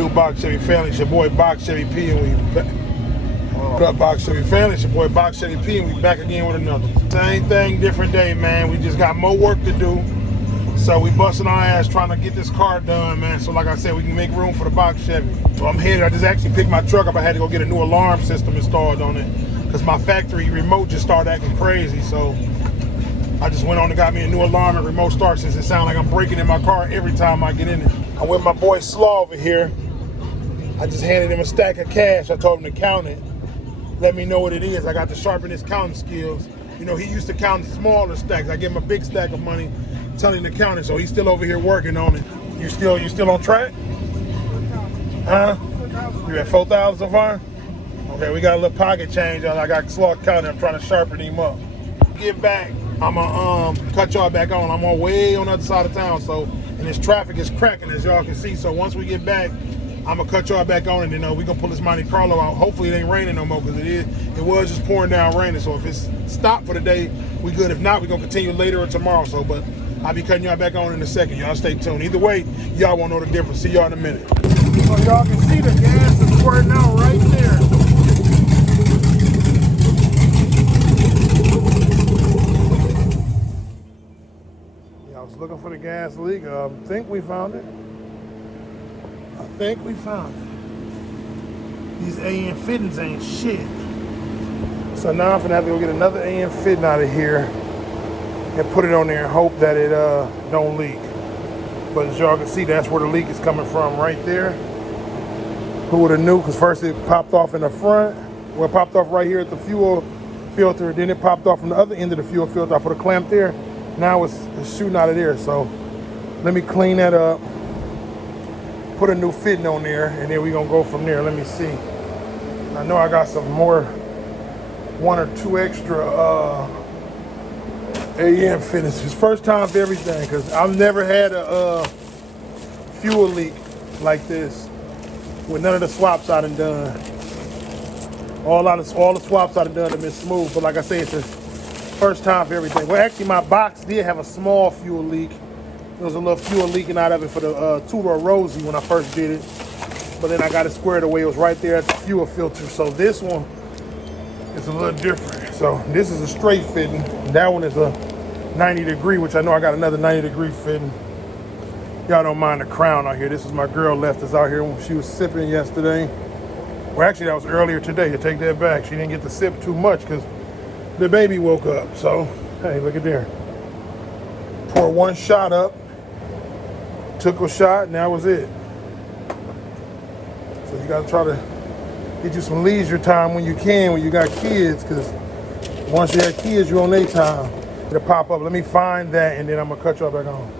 do, Box Chevy family? It's your boy Box Chevy P, and we back. What up, Box Chevy family? It's your boy Box Chevy P, and we back again with another. Same thing, different day, man. We just got more work to do. So we busting our ass trying to get this car done, man. So like I said, we can make room for the Box Chevy. So I'm headed. I just actually picked my truck up. I had to go get a new alarm system installed on it because my factory remote just started acting crazy. So I just went on and got me a new alarm and remote start since it sounds like I'm breaking in my car every time I get in it. I'm with my boy Slaw over here. I just handed him a stack of cash. I told him to count it. Let me know what it is. I got to sharpen his counting skills. You know, he used to count smaller stacks. I gave him a big stack of money, tell him to count it. So he's still over here working on it. You still on track? Huh? You at 4,000 so far? Okay, we got a little pocket change on. I got Slaw counting. I'm trying to sharpen him up. Get back. I'm gonna cut y'all back on. I'm on way on the other side of town, so and this traffic is cracking as y'all can see. So once we get back, I'm gonna cut y'all back on, and then we gonna pull this Monte Carlo out. Hopefully it ain't raining no more, because it was just pouring down raining. So if it's stopped for the day, we good. If not, we gonna continue later or tomorrow. So, but I'll be cutting y'all back on in a second. Y'all stay tuned. Either way, y'all won't know the difference. See y'all in a minute. So y'all can see the gas is squirting out right there. I was looking for the gas leak. I think we found it. These AN fittings ain't shit. So now I'm gonna have to go get another AN fitting out of here and put it on there and hope that it don't leak. But as y'all can see, that's where the leak is coming from, right there. Who would have knew? Because first it popped off in the front. Well, it popped off right here at the fuel filter. Then it popped off from the other end of the fuel filter. I put a clamp there. Now it's shooting out of there. So let me clean that up, put a new fitting on there, and then we're gonna go from there. Let me see. I know I got some more, 1 or 2 extra AM fittings. It's first time for everything, because I've never had a fuel leak like this with none of the swaps I done done. All the swaps I done done have been smooth, but like I say, it's a first time for everything. Well, actually, my box did have a small fuel leak. There was a little fuel leaking out of it for the two-door Rosie when I first did it. But then I got it squared away. It was right there at the fuel filter. So this one is a little different. So this is a straight fitting. That one is a 90-degree, which I know I got another 90-degree fitting. Y'all don't mind the crown out here. This is my girl left us out here when she was sipping yesterday. Well, actually, that was earlier today. To take that back. She didn't get to sip too much because the baby woke up. So, hey, look at there. Pour 1 shot up. Took a shot, and that was it. So you gotta try to get you some leisure time when you can, when you got kids, because once you have kids, you're on their time. It'll pop up. Let me find that, and then I'm gonna cut y'all back on.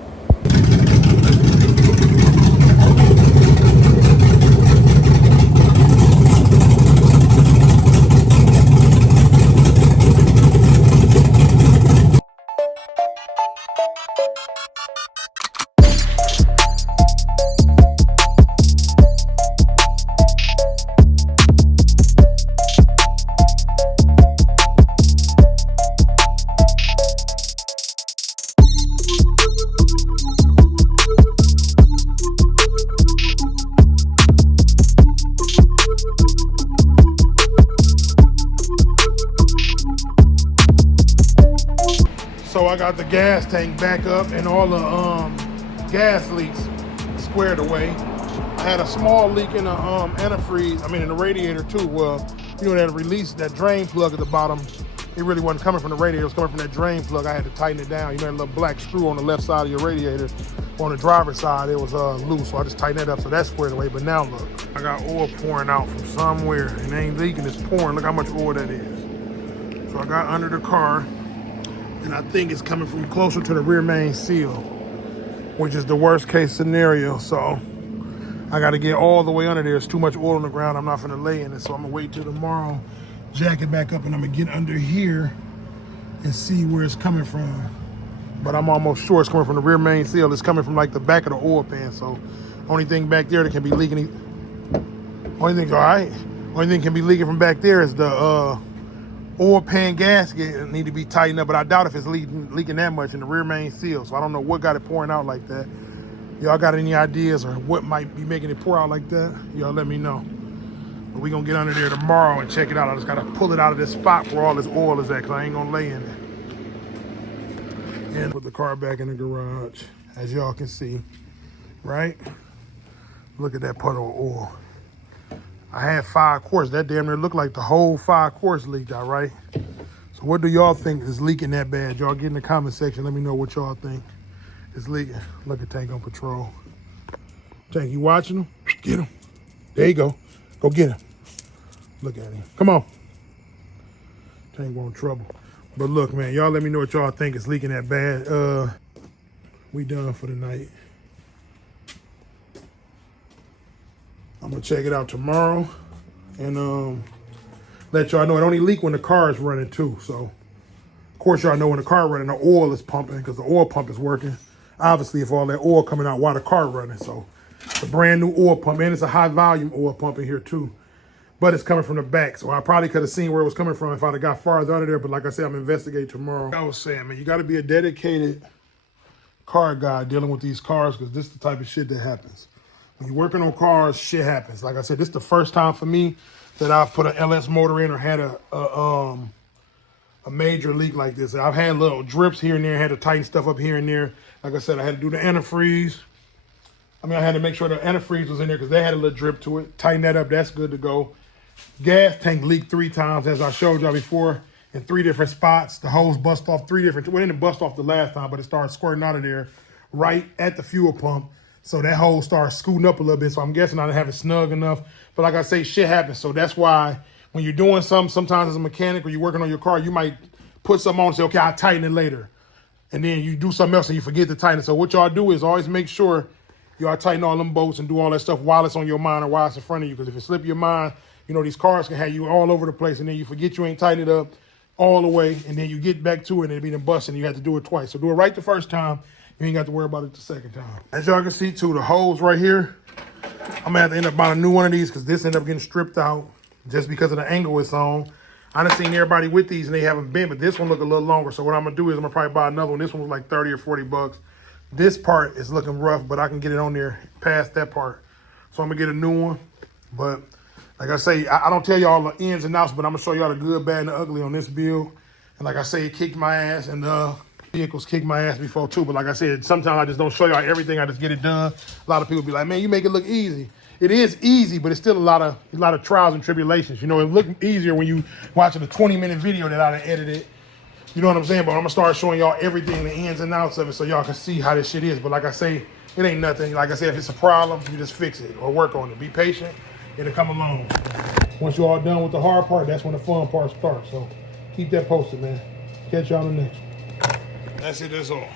So I got the gas tank back up and all the gas leaks squared away. I had a small leak in the antifreeze, in the radiator too. Well, that release, that drain plug at the bottom, it really wasn't coming from the radiator, it was coming from that drain plug. I had to tighten it down. That little black screw on the left side of your radiator. On the driver's side, it was loose, so I just tightened that up, so that's squared away. But now look, I got oil pouring out from somewhere, and it ain't leaking, it's pouring. Look how much oil that is. So I got under the car, and I think it's coming from closer to the rear main seal, which is the worst case scenario. So I got to get all the way under there. It's too much oil on the ground. I'm not gonna lay in it, so I'm gonna wait till tomorrow, jack it back up, and I'm gonna get under here and see where it's coming from. But I'm almost sure it's coming from the rear main seal. It's coming from like the back of the oil pan. So only thing back there that can be leaking, only thing's all right. Only thing can be leaking from back there is the oil pan gasket need to be tightened up, but I doubt if it's leaking that much in the rear main seal. So I don't know what got it pouring out like that. Y'all got any ideas or what might be making it pour out like that? Y'all let me know. But we gonna get under there tomorrow and check it out. I just gotta pull it out of this spot where all this oil is at, cause I ain't gonna lay in it. And put the car back in the garage, as y'all can see, right? Look at that puddle of oil. I had 5 quarts. That damn near looked like the whole 5 quarts leaked out, right? So what do y'all think is leaking that bad? Y'all get in the comment section. Let me know what y'all think is leaking. Look at Tank on patrol. Tank, you watching him? Get him. There you go. Go get him. Look at him. Come on. Tank want trouble. But look, man, y'all let me know what y'all think is leaking that bad. We done for the night. I'm gonna check it out tomorrow and let y'all know it only leak when the car is running too. So of course y'all know when the car running, the oil is pumping because the oil pump is working. Obviously, if all that oil coming out while the car running. So it's a brand new oil pump and it's a high volume oil pump in here too. But it's coming from the back. So I probably could have seen where it was coming from if I'd have got farther out of there. But like I said, I'm investigating tomorrow. I was saying, man, you gotta be a dedicated car guy dealing with these cars because this is the type of shit that happens. When you're working on cars, shit happens. Like I said, this is the first time for me that I've put an LS motor in or had a major leak like this. I've had little drips here and there, had to tighten stuff up here and there. Like I said, I had to do the antifreeze. I had to make sure the antifreeze was in there because they had a little drip to it. Tighten that up, that's good to go. Gas tank leaked 3 times, as I showed y'all before, in 3 different spots. The hose bust off 3 different, well, it didn't bust off the last time, but it started squirting out of there right at the fuel pump. So that hole started scooting up a little bit. So I'm guessing I didn't have it snug enough. But like I say, shit happens. So that's why when you're doing something, sometimes as a mechanic or you're working on your car, you might put something on and say, okay, I'll tighten it later. And then you do something else and you forget to tighten it. So what y'all do is always make sure y'all tighten all them bolts and do all that stuff while it's on your mind or while it's in front of you. Because if it slip your mind, you know, these cars can have you all over the place and then you forget you ain't tightened it up all the way. And then you get back to it and it be done busting and you have to do it twice. So do it right the first time. You ain't got to worry about it the second time. As y'all can see too, the hose right here, I'm gonna have to end up buying a new one of these because this ended up getting stripped out just because of the angle it's on. I done seen everybody with these and they haven't been, but this one look a little longer. So what I'm gonna do is I'm gonna probably buy another one. This one was like 30 or 40 bucks. This part is looking rough, but I can get it on there past that part. So I'm gonna get a new one. But like I say, I don't tell y'all the ins and outs, but I'm gonna show y'all the good, bad, and the ugly on this build. And like I say, it kicked my ass and vehicles kicked my ass before too, but like I said, sometimes I just don't show y'all everything. I just get it done. A lot of people be like, man, you make it look easy. It is easy, but it's still a lot of trials and tribulations. You know, it looked easier when you watching a 20-minute video that I edited. You know what I'm saying? But I'm gonna start showing y'all everything, the ins and outs of it, so y'all can see how this shit is. But like I say, it ain't nothing. Like I said, if it's a problem, you just fix it or work on it. Be patient, it'll come along. Once you're all done with the hard part, that's when the fun part starts. So keep that posted, man. Catch y'all on the next one. That's it, that's all.